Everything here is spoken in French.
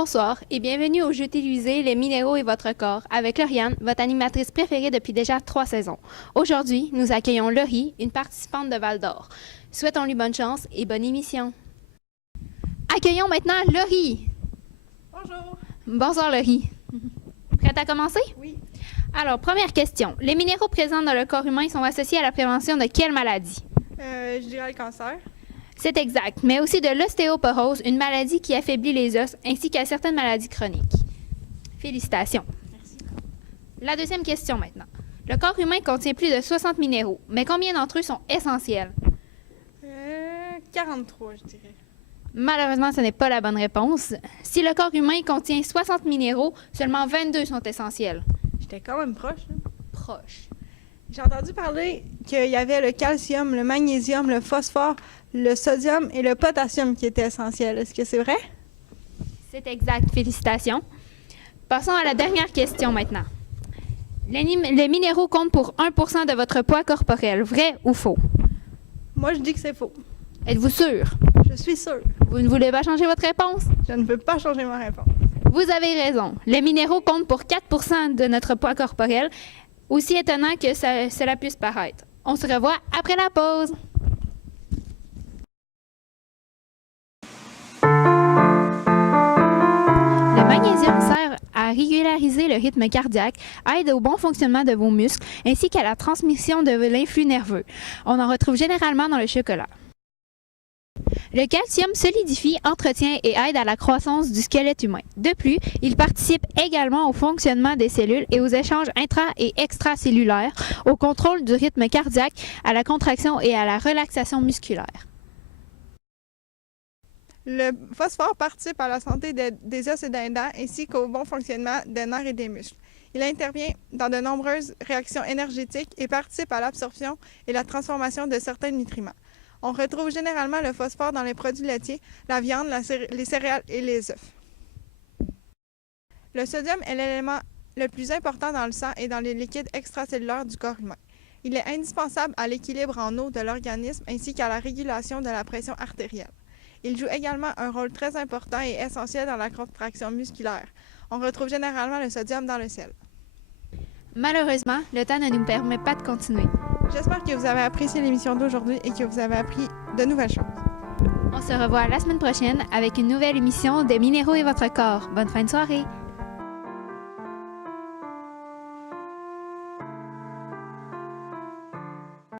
Bonsoir et bienvenue au jeu télévisé Les minéraux et votre corps avec Lauriane, votre animatrice préférée depuis déjà 3 saisons. Aujourd'hui, nous accueillons Laurie, une participante de Val-d'Or. Souhaitons-lui bonne chance et bonne émission. Accueillons maintenant Laurie. Bonjour. Bonsoir Laurie. Prête à commencer? Oui. Alors, première question. Les minéraux présents dans le corps humain sont associés à la prévention de quelle maladie? Je dirais le cancer. C'est exact, mais aussi de l'ostéoporose, une maladie qui affaiblit les os, ainsi qu'à certaines maladies chroniques. Félicitations. Merci. La deuxième question maintenant. Le corps humain contient plus de 60 minéraux, mais combien d'entre eux sont essentiels? 43, je dirais. Malheureusement, ce n'est pas la bonne réponse. Si le corps humain contient 60 minéraux, seulement 22 sont essentiels. J'étais quand même proche, là. Proche. J'ai entendu parler qu'il y avait le calcium, le magnésium, le phosphore, le sodium et le potassium qui étaient essentiels. Est-ce que c'est vrai? C'est exact. Félicitations. Passons à la dernière question maintenant. Les minéraux comptent pour 1% de votre poids corporel. Vrai ou faux? Moi, je dis que c'est faux. Êtes-vous sûr? Je suis sûre. Vous ne voulez pas changer votre réponse? Je ne peux pas changer ma réponse. Vous avez raison. Les minéraux comptent pour 4% de notre poids corporel, aussi étonnant que cela puisse paraître. On se revoit après la pause. Le magnésium sert à régulariser le rythme cardiaque, aide au bon fonctionnement de vos muscles, ainsi qu'à la transmission de l'influx nerveux. On en retrouve généralement dans le chocolat. Le calcium solidifie, entretient et aide à la croissance du squelette humain. De plus, il participe également au fonctionnement des cellules et aux échanges intra- et extracellulaires, au contrôle du rythme cardiaque, à la contraction et à la relaxation musculaire. Le phosphore participe à la santé des os et des dents ainsi qu'au bon fonctionnement des nerfs et des muscles. Il intervient dans de nombreuses réactions énergétiques et participe à l'absorption et la transformation de certains nutriments. On retrouve généralement le phosphore dans les produits laitiers, la viande, les céréales et les œufs. Le sodium est l'élément le plus important dans le sang et dans les liquides extracellulaires du corps humain. Il est indispensable à l'équilibre en eau de l'organisme ainsi qu'à la régulation de la pression artérielle. Il joue également un rôle très important et essentiel dans la contraction musculaire. On retrouve généralement le sodium dans le sel. Malheureusement, le temps ne nous permet pas de continuer. J'espère que vous avez apprécié l'émission d'aujourd'hui et que vous avez appris de nouvelles choses. On se revoit la semaine prochaine avec une nouvelle émission des minéraux et votre corps. Bonne fin de soirée!